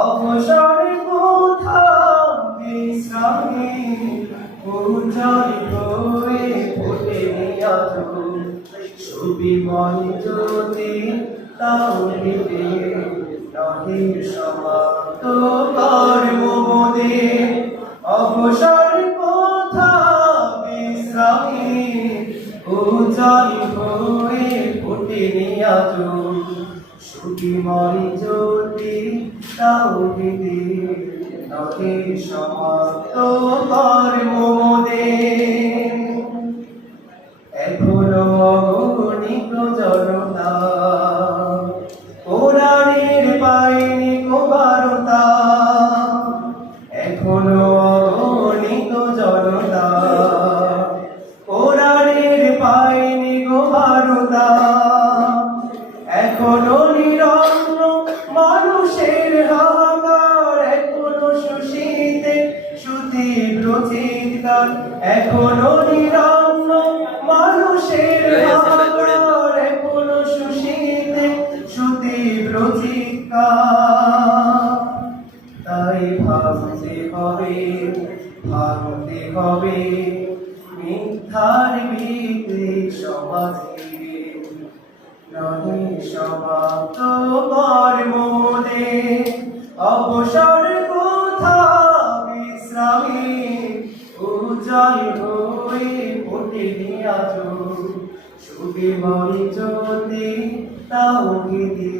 অবসর কোথাও বিশ্রামে পূজায় হয়ে ফোটে সুবিময় জ্যোতি তাওহীদে নহে সমাপ্ত কর্ম মোদের। অবসর কোথাও বিশ্রামে পূজায় হয়ে ফোটে সুবিময় জ্যোতি তাওহীদে নহে সমাপ্ত কর্ম মোদের। এখনো অগণিত জনতা কোরআনের পায়নি কো বারতা, এখনো অগণিত জনতা কোরআনের পায়নি কো বারতা। এখনো নিরন্ন মানুষের হাহাকার, এখনো সুশীতে সুতীব্র চিৎকার। এখনো নিরন্ন মানুষের হাহাকার, এখনো সুশীতে সুতীব্র চিৎকার। তাই ভাবতে হবে মিথ্যার ভিত্তি সমাজে নহে সমাপ্ত কর্ম মোদের। অবসর কোথাও বিশ্রামে উজাড় হয়ে ফোটেনি আজো সুবিময় জ্যোতি তাওহীদে।